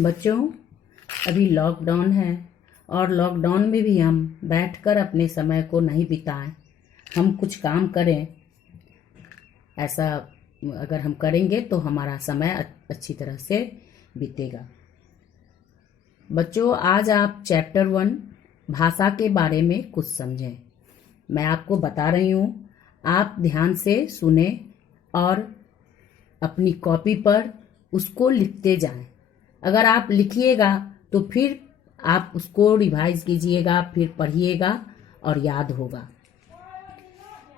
बच्चों, अभी लॉकडाउन है और लॉकडाउन में भी हम बैठकर अपने समय को नहीं बिताएं, हम कुछ काम करें। ऐसा अगर हम करेंगे तो हमारा समय अच्छी तरह से बीतेगा। बच्चों, आज आप चैप्टर 1 भाषा के बारे में कुछ समझें। मैं आपको बता रही हूँ, आप ध्यान से सुने और अपनी कॉपी पर उसको लिखते जाएं। अगर आप लिखिएगा तो फिर आप उसको रिवाइज कीजिएगा, फिर पढ़िएगा और याद होगा।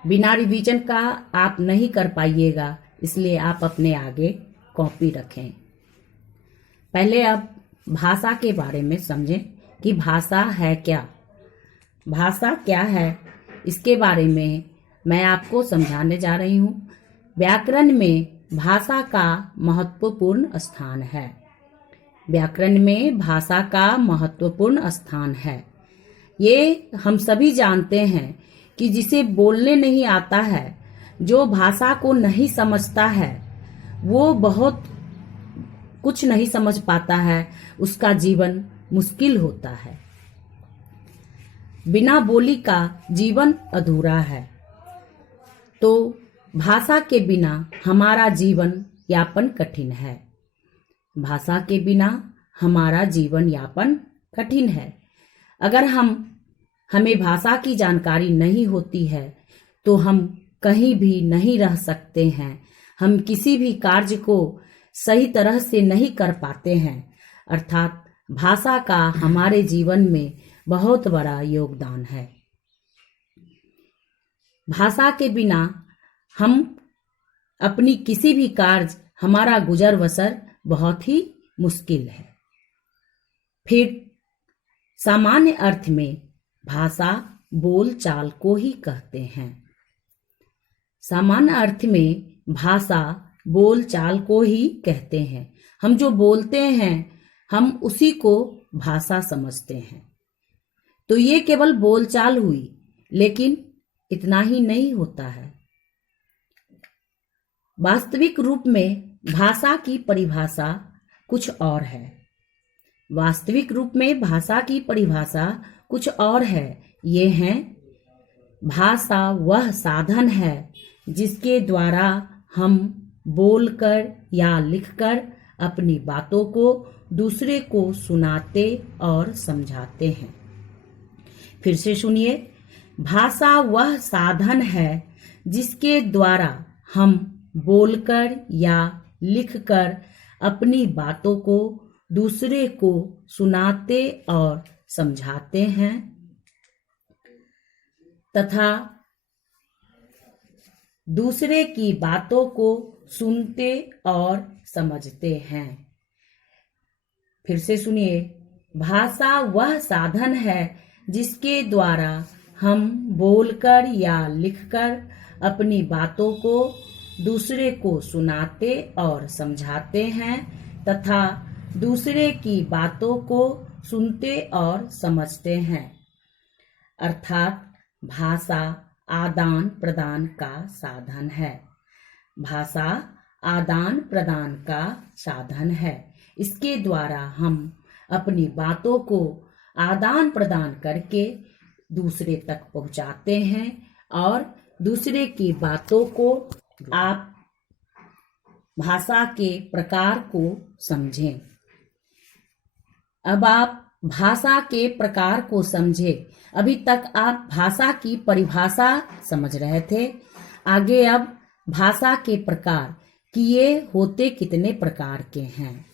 बिना रिवीजन का आप नहीं कर पाइएगा, इसलिए आप अपने आगे कॉपी रखें। पहले अब भाषा के बारे में समझें कि भाषा है क्या। भाषा क्या है, इसके बारे में मैं आपको समझाने जा रही हूँ। व्याकरण में भाषा का महत्वपूर्ण स्थान है। व्याकरण में भाषा का महत्वपूर्ण स्थान है। ये हम सभी जानते हैं कि जिसे बोलने नहीं आता है, जो भाषा को नहीं समझता है, वो बहुत कुछ नहीं समझ पाता है, उसका जीवन मुश्किल होता है। बिना बोली का जीवन अधूरा है। तो भाषा के बिना हमारा जीवन यापन कठिन है। भाषा के बिना हमारा जीवन यापन कठिन है। अगर हमें भाषा की जानकारी नहीं होती है तो हम कहीं भी नहीं रह सकते हैं। हम किसी भी कार्य को सही तरह से नहीं कर पाते हैं। अर्थात भाषा का हमारे जीवन में बहुत बड़ा योगदान है। भाषा के बिना हम अपनी किसी भी कार्य, हमारा गुजर बसर बहुत ही मुश्किल है। फिर सामान्य अर्थ में भाषा बोल चाल को ही कहते हैं। सामान्य अर्थ में भाषा बोल चाल को ही कहते हैं। हम जो बोलते हैं, हम उसी को भाषा समझते हैं। तो ये केवल बोलचाल हुई, लेकिन इतना ही नहीं होता है। वास्तविक रूप में भाषा की परिभाषा कुछ और है। वास्तविक रूप में भाषा की परिभाषा कुछ और है। ये है, भाषा वह साधन है जिसके द्वारा हम बोलकर या लिखकर अपनी बातों को दूसरे को सुनाते और समझाते हैं। फिर से सुनिए, भाषा वह साधन है जिसके द्वारा हम बोलकर या लिखकर अपनी बातों को दूसरे को सुनाते और समझाते हैं तथा दूसरे की बातों को सुनते और समझते हैं। फिर से सुनिए, भाषा वह साधन है जिसके द्वारा हम बोलकर या लिखकर अपनी बातों को दूसरे को सुनाते और समझाते हैं तथा दूसरे की बातों को सुनते और समझते हैं। अर्थात भाषा आदान प्रदान का साधन है। भाषा आदान प्रदान का साधन है। इसके द्वारा हम अपनी बातों को आदान प्रदान करके दूसरे तक पहुंचाते हैं और दूसरे की बातों को आप भाषा के प्रकार को समझें। अब आप भाषा के प्रकार को समझें। अभी तक आप भाषा की परिभाषा समझ रहे थे। आगे अब भाषा के प्रकार कि ये होते कितने प्रकार के हैं।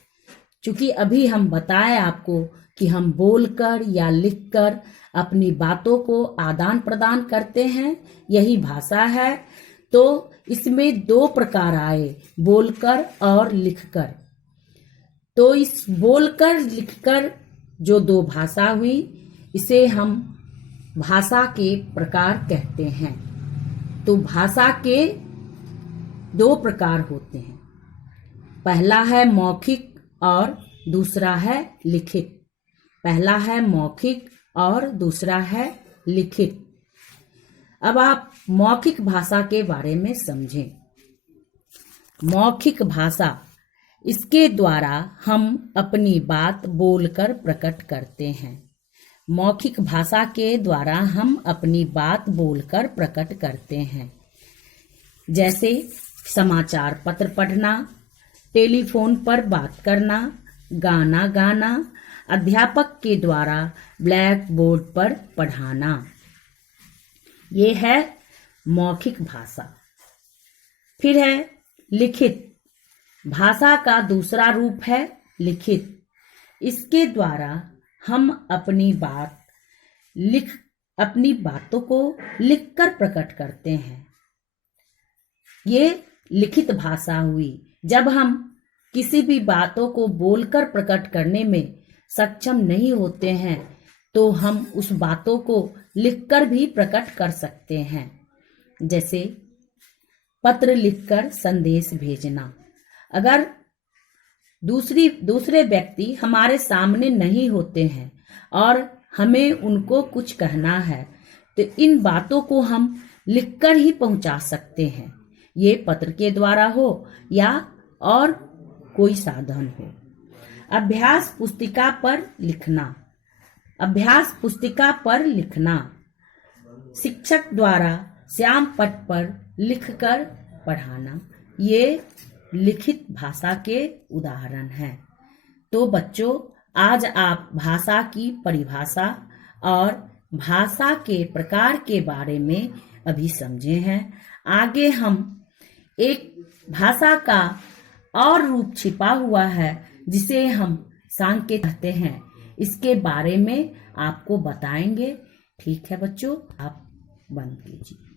चूंकि अभी हम बताए आपको कि हम बोलकर या लिखकर अपनी बातों को आदान प्रदान करते हैं, यही भाषा है। तो इसमें 2 प्रकार आए, बोलकर और लिखकर। तो इस बोलकर लिखकर जो 2 भाषा हुई, इसे हम भाषा के प्रकार कहते हैं। तो भाषा के 2 प्रकार होते हैं। पहला है मौखिक और दूसरा है लिखित। पहला है मौखिक और दूसरा है लिखित। अब आप मौखिक भाषा के बारे में समझें। मौखिक भाषा इसके द्वारा हम अपनी बात बोलकर प्रकट करते हैं। मौखिक भाषा के द्वारा हम अपनी बात बोलकर प्रकट करते हैं, जैसे समाचार पत्र पढ़ना, टेलीफोन पर बात करना, गाना गाना, अध्यापक के द्वारा ब्लैक बोर्ड पर पढ़ाना। ये है मौखिक भाषा। फिर है लिखित। भाषा का दूसरा रूप है लिखित। इसके द्वारा हम अपनी बातों को लिखकर प्रकट करते हैं। ये लिखित भाषा हुई। जब हम किसी भी बातों को बोलकर प्रकट करने में सक्षम नहीं होते हैं तो हम उस बातों को लिखकर भी प्रकट कर सकते हैं। जैसे पत्र लिखकर संदेश भेजना। अगर दूसरे व्यक्ति हमारे सामने नहीं होते हैं और हमें उनको कुछ कहना है तो इन बातों को हम लिखकर ही पहुंचा सकते हैं। ये पत्र के द्वारा हो या और कोई साधन हो। अभ्यास पुस्तिका पर लिखना। अभ्यास पुस्तिका पर लिखना। शिक्षक द्वारा श्याम पट पर लिखकर पढ़ाना। ये लिखित भाषा के उदाहरण हैं। तो बच्चों, आज आप भाषा की परिभाषा और भाषा के प्रकार के बारे में अभी समझे हैं। आगे हम एक भाषा का और रूप छिपा हुआ है जिसे हम सांकेत कहते हैं, इसके बारे में आपको बताएंगे। ठीक है बच्चों, आप बंद कीजिए।